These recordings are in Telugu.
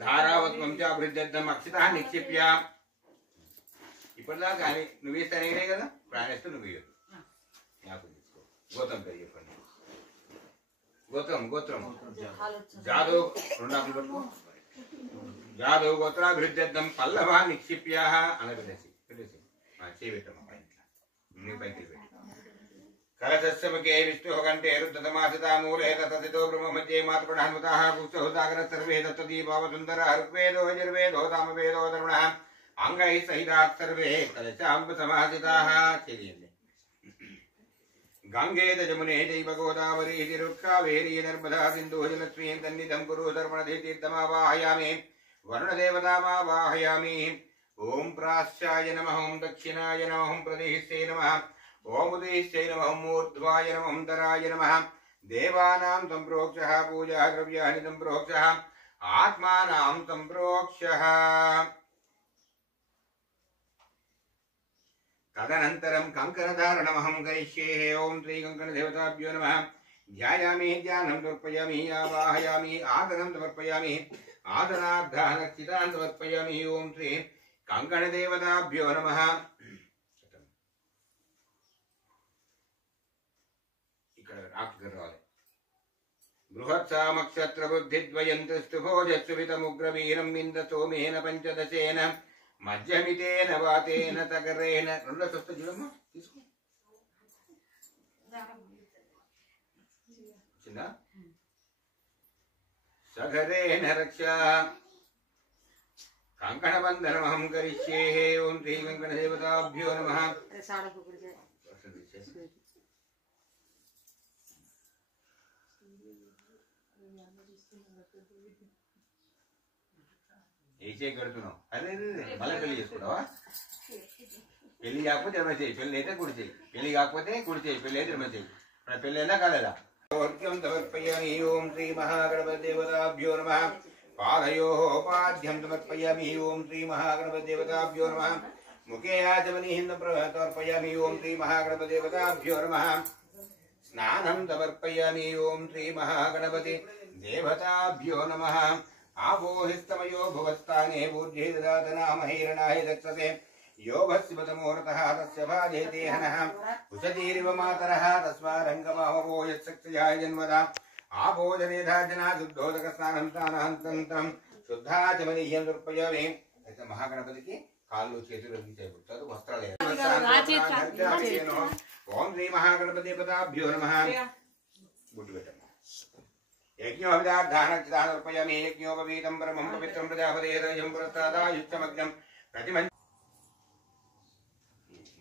धारावत्वं च अभिवृद्ध्यर्थम् अक्षतः निक्षिप्य ఇప్పటిదాకా కానీ నువ్వేస్తే అనేనే కదా ప్రాణేస్తే నువ్వు వేయదు జ్ఞాపకం తీసుకో గోత్రం పేరు చెప్పండి గోత్రం జాదవ్ రెండాకులు పట్టుకో జాదవ్ గోత్రాభివృద్ధ్యర్థం పల్లవా నిక్షిప్య అలా పెట్టేసి చేయబెట్టమ్మా పైన నీ పైకి పెట్టి కలశస్యముఖే విష్ణుః కంఠే రుద్ధతమాసితా మూలే తతదితో బ్రహ్మమధ్యే మాతృపణహన్మతాః కుక్షౌదాగర సర్వే దత్తదీపావసుందరः ఋగ్వేదో యజుర్వేదో సామవేదో ధర్మణः అంగైः సహితాः సర్వే కలశాంబసమాసితాः చేయండి గంగే జమునే చైవ గోదావరీ తిరుక్కావేరీ నర్మదా సింధు జలస్మిన్ సన్నిధం కురు ధర్మణధి తీర్థమావాహయామి వరుణదేవతామావాహయామి ఓం ప్రాశ్చాయ నమః ఓం దక్షిణాయ నమః ఓం ప్రదేశే నమః ఓం ఉదయశ్చై నమః ఓం ఊర్ధ్వాయ నమః ఓం ధరాయ నమః దేవానాం సంప్రోక్షః పూజా ద్రవ్యాని సంప్రోక్షః ఆత్మానాం సంప్రోక్షః తదనంతరం కంకణధారణమహం కరిష్యే ఓం శ్రీ కంకణదేవతాభ్యో నమః ధ్యాయామి ధ్యానం సమర్పయామి ఆవాహయామి ఆదనం సమర్పయామి ఆదనార్థానక్షితాన్ సమర్పయామి ఓం శ్రీ కంకణదేవతాభ్యో నమః ఇక్కడ రాక్షసులు రావాలి బృహత్సామక్షత్ర బుద్ధిద్వయంతస్తు భోజస్సువితముగ్రవీరం వింద సోమేన పంచదశేన మధ్యమితేన వాతేన తగరేణ రెండో స్వస్థ చూడమ్మా తీసుకో చిన్న సగరేణ రక్ష కంకణబంధనమహం కరిష్యే ఓం శ్రీ కంకణదేవతాభ్యో నమః ఏ చేయి కడుతున్నావు అదే మళ్ళీ పెళ్లి చేసుకున్నావా పెళ్లి కాకపోతే ఎడమ చేయి పెళ్లి అయితే కుడి చేయి పెళ్లి కాకపోతే కుడి చేయి పెళ్లి అయితే ఎడమ చేయి పెళ్లి అయినా కాలేదా సమర్పయామి ఓం శ్రీ మహాగణపతిదేవతాభ్యో నమః పాదయోః పాద్యం సమర్పయామి ఓం శ్రీ మహాగణపతిదేవతాభ్యో నమః ముఖే ఆచమనీయం సమర్పయామి ఓం శ్రీ మహాగణపతిదేవతాభ్యో నమః స్నానం సమర్పయామి ఓం శ్రీ మహాగణపతి దేవతాభ్యో నమః ఆపోహిస్తమయో భువస్థానే ఊర్ధ్వే దదాతనామహైరణాయ దక్షతే योभस्वतमोरतः तस्य भाजेते हनः उषतीरिव मातरः तस्मारङ्गमामवो यत्सक्तजाय जन्मदा आभोजनेधाजना शुद्धोदकस्नानं स्नानान्तरं शुद्धाचमनीयं समर्पयामि అయితే మహాగణపతికి కాళ్ళు చేతులు అందించేస్తారు వస్త్రాలు ఓం శ్రీ మహాగణపతిపదాభ్యో నమః బుట్టు పెట్టండి యజ్ఞోపదార్థానక్షితాన్ సమర్పయామి యజ్ఞోపవీతం పరమం పవిత్రం ప్రజాపతేయం పురస్తాదాయుష్టమగ్నం ప్రతిమం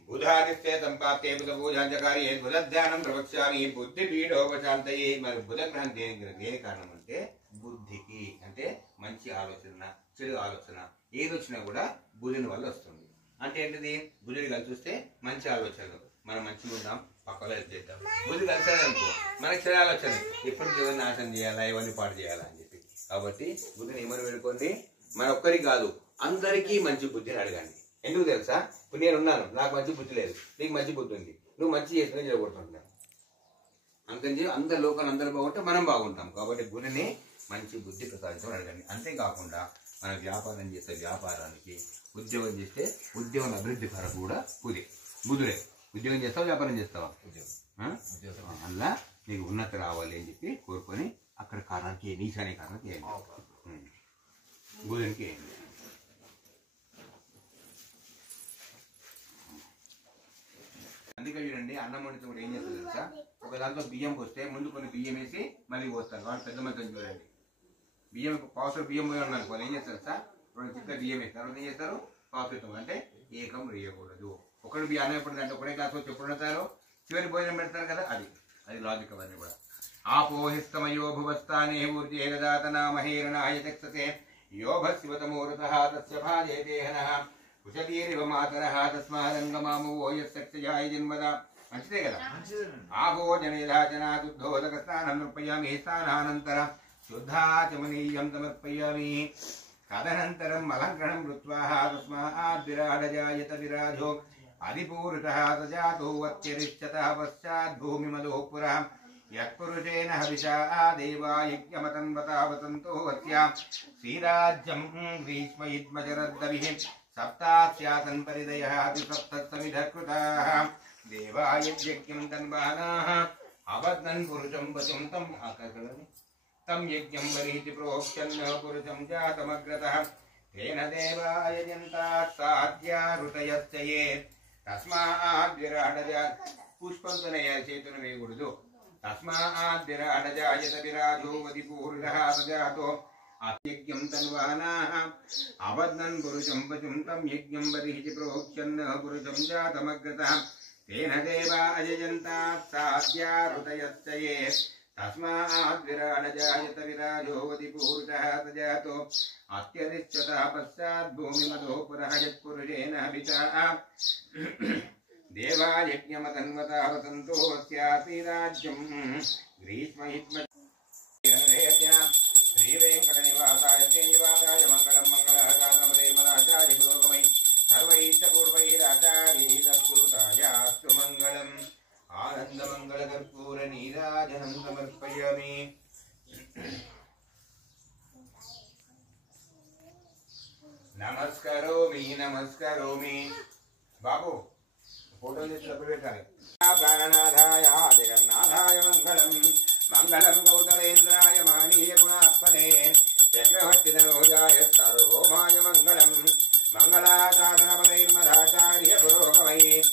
బుధాదిత్య సంపాప్తే బుధ పూజాంచకారి బుధధ్యానం ప్రవక్ష్యామి బుద్ధిపీఠోపశాంతయే మరి బుధ గ్రహం దేని కారణం అంటే బుద్ధికి అంటే మంచి ఆలోచన చెడు ఆలోచన ఏది వచ్చినా కూడా బుధుని వల్ల వస్తుంది అంటే ఏంటిది బుధుడి కలిసి వస్తే మంచి ఆలోచనలు మనం మంచిగా ఉందాం పక్కలో చేద్దాం బుద్ధి కలిసాడనుకో మనకి చెడు ఆలోచన ఎప్పుడు దేవుని నాశనం చేయాలా ఇవన్నీ పాటు చేయాలా అని చెప్పి కాబట్టి బుద్ధిని ఏమని పెట్టుకోండి మన ఒక్కరికి కాదు అందరికీ మంచి బుద్ధిని అడగండి ఎందుకు తెలుసా ఇప్పుడు నేను ఉన్నాను నాకు మంచి బుద్ధి లేదు నీకు మంచి బుద్ధి ఉంది నువ్వు మంచి చేసుకుని చేయకూడుతుంటావు అందుకని అందరి లోకాలు అందరూ బాగుంటే మనం బాగుంటాం కాబట్టి బుద్ధిని మంచి బుద్ధి ప్రసాదించమని అడగండి అంతేకాకుండా మన వ్యాపారం చేసే వ్యాపారానికి ఉద్యోగం చేస్తే ఉద్యోగం అభివృద్ధి కొరకు కూడా బుధుడే ఉద్యోగం చేస్తావా వ్యాపారం చేస్తావా ఉద్యోగం అందులో నీకు ఉన్నతి రావాలి అని చెప్పి కోరుకొని అక్కడ కారణానికి నీచానే కారణానికి వేయండి బుధునికి వేయండి అందుకే చూడండి అన్నం వండితే కూడా ఏం చేస్తారు తెలుసా ఒక దాంట్లో బియ్యం పోస్తే ముందు కొన్ని బియ్యం వేసి మళ్ళీ పోస్తారు వాళ్ళు పెద్ద మంది చూడండి బియ్యం పావుసలు బియ్యం పోయి ఉన్నారు వాళ్ళు ఏం చేస్తారు సార్ రెండు చిక్క బియ్యం వేస్తారు తర్వాత ఏం చేస్తారు పావుసం అంటే ఏకం వేయకూడదు ఒకటి బియ్యం అన్నం ఎప్పుడు అంటే ఒకటే క్లాస్ వచ్చి ఎప్పుడు వండుతారు చివరి భోజనం పెడతారు కదా అది లాజిక్ అవన్నీ కూడా ఆపోహిస్తమయో భువస్థానే ఊర్జే దదాతనామహేరణాయ చక్షతే యోభస్వతమూరతః తస్య భాజేతే హనః ఉషతీరివ మాతరః తస్మారంగమామవో యస్సక్తజాయ జన్మదా మంచిదే కదా ఆభోజనేధాచనా శుద్ధోదక స్నానం సమర్పయామి స్నానానంతరం శుద్ధాచమనీయం సమర్పయామి తదనంతరం అలంకరణం కృత్వా తస్మాద్ విరాజాయత విరాజో అధిపూరితః సజాతో వత్యరిష్యతః పశ్చాత్ భూమిమదో పురః यत्पुरुषेण हविषा देवा यज्ञमतन्वतावतन्तो वत्यां श्रीराज्यं ग्रीष्मयिद्मजरद्दविः सप्तास्यातन् परिदयः सप्तसमिधः कृताः देवा यज्ञं तन्वानाः अवदन् पुरुषं वचं तं यज्ञं बलिहिति प्रोक्ष्यन् पुरुषं जातमग्रतः तेन देवा यजन्ताः साध्या ऋतयश्च ये तस्माद्विराडजात् पुष्पन्तनया चेतन वेगुडुदु तस्माद्विराडजायत विराजो वदिपूर्णः सजातो अयज्ञं तन्वानाः अवदन् पुरुषं वचं तं यज्ञं बलिहिति प्रोक्ष्यन् पुरुषं जातमग्रतः तेन देवा यजन्ताः साध्या ऋतयश्च ये तस्माद्विराडजायत विराजो वदिपूर्णः सजातो अत्यरिच्यतः पश्चात् भूमिमदो पुरः यत्पुरुषेण हविषा देवा यज्ञमतन्वतावतन्तो स्याति राज्यं श्रीवेङ्कटनिवासाय श्रीनिवासाय मङ्गलं मङ्गलहकातमदेवदाचार्य पुरोगमैः सर्वैश्च पूर्वैराचार्यैः तत्कुरुतायास्तु मङ्गलम् आनन्दमङ्गलकर्पूरनीराजनं समर्पयामि। नमस्करोमि बाबू फोटो प्राणनाथाय जगन्नाथाय मंगलम मंगलम गौतलेन्द्राय महनीय गुणात्मने चक्रवर्तिधनोजाय सार्वभौमाय मंगलम मंगलासाधनपदैर्मदाचार्य पुरोगमैः